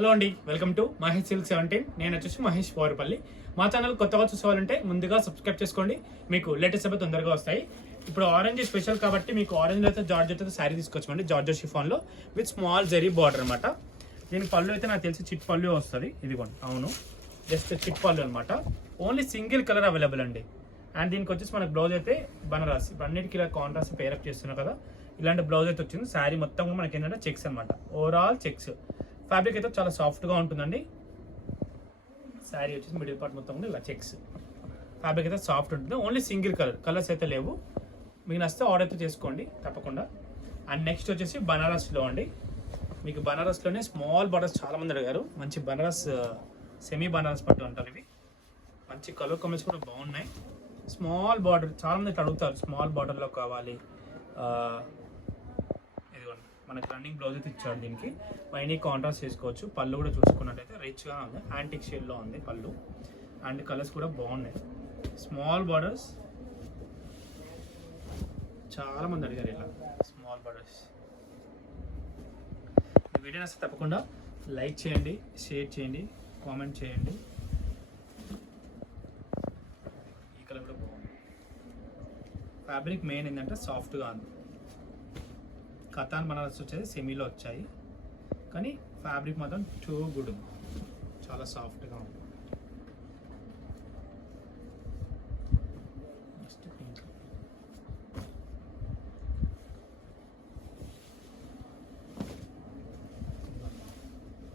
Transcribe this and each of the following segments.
Hello అండి, welcome to Mahesh silk 17. నేను వచ్చేసి మహేష్ పోరుపల్లి. మా ఛానల్ కొత్తగా చూసేవాలంటే ముందుగా సబ్స్క్రైబ్ చేసుకోండి, మీకు లేటెస్ట్ అప్డేట్ తొందరగా వస్తాయి. ఇప్పుడు ఆరెంజ్ స్పెషల్ కాబట్టి మీకు ఆరెంజ్ అయితే జార్జెట్ అయితే శారీ తీసుకొచ్చామండి, జార్జెట్ షిఫాన్లో విత్ స్మాల్ జెరీ బార్డర్ అనమాట. దీనికి పళ్ళు అయితే నాకు తెలిసి చిట్ పళ్ళు వస్తుంది. ఇదిగోండి, అవును, జస్ట్ చిట్ పళ్ళు అనమాట. ఓన్లీ సింగిల్ కలర్ అవైలబుల్ అండి. అండ్ దీనికి వచ్చేసి మనకు బ్లౌజ్ అయితే బనారస్, ఇప్పుడు అన్నిటికీ ఇలా కాంట్రాస్ట్ పేరప్ చేస్తున్నాం కదా, ఇలాంటి బ్లౌజ్ అయితే వచ్చింది. శారీ మొత్తం కూడా మనకి ఏంటంటే చెక్స్ అనమాట, ఓవరాల్ చెక్స్. ఫ్యాబ్రిక్ అయితే చాలా సాఫ్ట్గా ఉంటుందండి. శారీ వచ్చేసి మిడిల్ పార్ట్ మొత్తం కూడా ఇలా చెక్స్. ఫ్యాబ్రిక్ అయితే సాఫ్ట్ ఉంటుంది. ఓన్లీ సింగిల్ కలర్స్ అయితే లేవు. మీకు నచ్చితే ఆర్డర్ అయితే చేసుకోండి తప్పకుండా. అండ్ నెక్స్ట్ వచ్చేసి బనారస్లో అండి. మీకు బనారస్లోనే స్మాల్ బార్డర్స్ చాలామంది అడిగారు. మంచి బనారస్, సెమీ బనారస్ పట్టు అంటారు ఇవి. మంచి కలర్ కాంబినేషన్ కూడా బాగున్నాయి. స్మాల్ బార్డర్ చాలామంది అడుగుతారు, స్మాల్ బార్డర్లో కావాలి. ఇదిగోండి, మనకి రన్నింగ్ బ్లౌజ్ అయితే ఇచ్చాడు. దీనికి పైన కాంట్రాస్ట్ చేసుకోవచ్చు. పళ్ళు కూడా చూసుకున్నట్టయితే రిచ్గా ఉంది, యాంటిక్ షేడ్లో ఉంది పళ్ళు. అండ్ కలర్స్ కూడా బాగున్నాయి. స్మాల్ బార్డర్స్ చాలా మంది అడిగారు ఇలా స్మాల్ బార్డర్స్. ఈ వీడియో నచ్చితే తప్పకుండా లైక్ చేయండి, షేర్ చేయండి, కామెంట్ చేయండి. ఈ కలర్ కూడా బాగుంది. ఫ్యాబ్రిక్ మెయిన్ ఏంటంటే సాఫ్ట్గా ఉంది. కతాన్ బనారస్ వచ్చేది సెమీలో వచ్చాయి, కానీ ఫ్యాబ్రిక్ మాత్రం టూ గుడ్, చాలా సాఫ్ట్గా ఉంది. Next pink.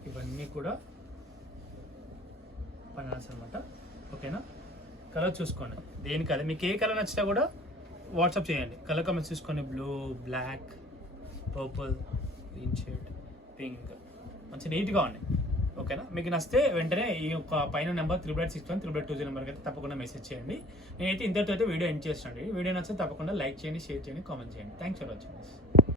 ఇవన్నీ కూడా బనారస్ అనమాట. ఓకేనా, కలర్ చూసుకోండి. దేనికి అది మీకు ఏ కలర్ నచ్చినా కూడా వాట్సాప్ చేయండి. కలర్ కామెంట్స్ చూసుకోండి. Blue, black, purple, green shade, pink, మంచి నీట్గా ఉన్నాయి. ఓకేనా, మీకు నచ్చితే వెంటనే ఈ యొక్క పైన నెంబర్ 8861 8820 నెంబర్కి అయితే తప్పకుండా మెసేజ్ చేయండి. నేనైతే ఇంతటితో అయితే వీడియో ఎండ్ చేస్తాను. వీడియో నచ్చితే తప్పకుండా లైక్ చేయండి, షేర్ చేయండి, కామెంట్ చేయండి. Thanks for watching.